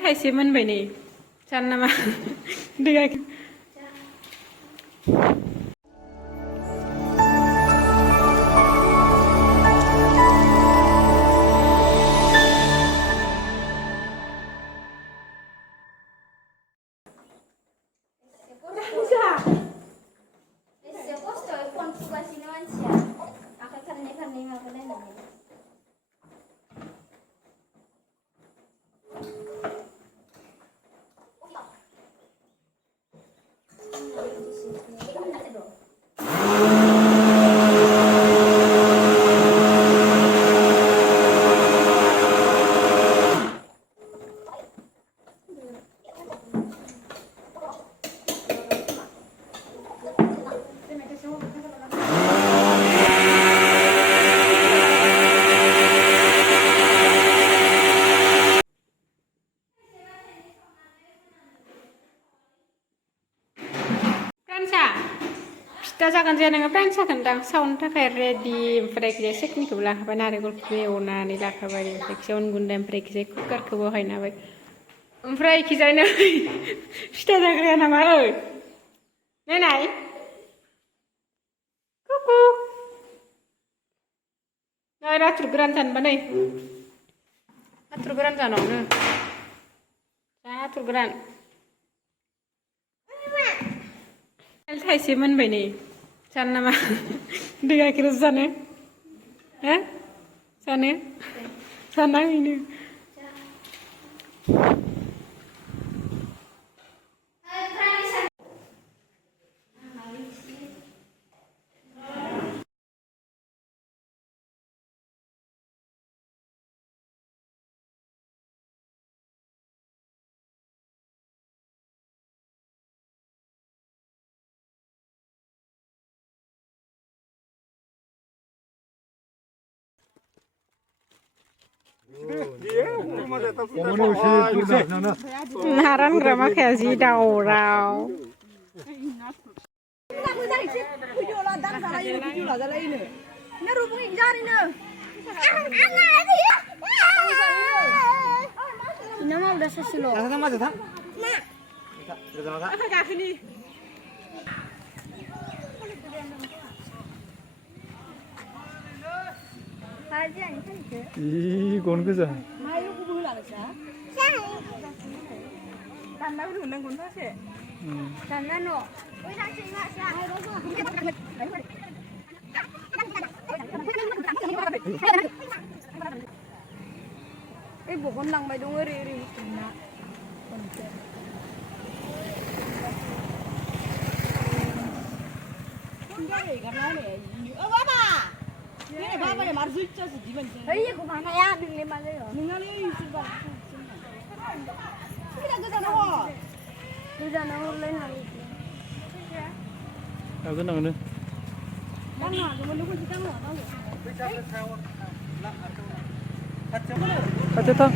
थाइसे मोनबाय नै जानो नामा दैया फिथा जागोन जे नोङो फ्रेन्स जागोन दां सावनो थाखाय रेडि ओमफ्राय खिजाय सेकनिखौबो लाखाबाय नारेंखलखौबो एवनानै लाखाबाय ओमफ्राय खिजाय अन गुन्दै ओमफ्राय खिजाय कुकारखौबो बहायना होबाय ओमफ्राय खिजाय नै फिथा जाग्राया नामा ओइ नायनाय कुकु नै नाथुर गोरान जानोबा नै नाथुर गोरान जानावनो नाथुर गोरान थाइसे मोनबाय नै जानो नामा दै गाइखेर जानो हो जानो जानाङैनो Naran grama kayak si daurau. Ini mah udah sesilo. 이 거는 그자. Cái bộ con lăng mày đúng rồi đi na. Cái này ba này mà rút cho gì mình. Ấy của bạn này à, đừng lên mà lên rồi. Đừng lên đi xin bạn. Cái đó nó. Bây giờ nó lên hàng. Đâu cái nào nữa? Đang ngỏ rồi mà nó không chỉ đang ngỏ đâu. Ở chỗ thôi.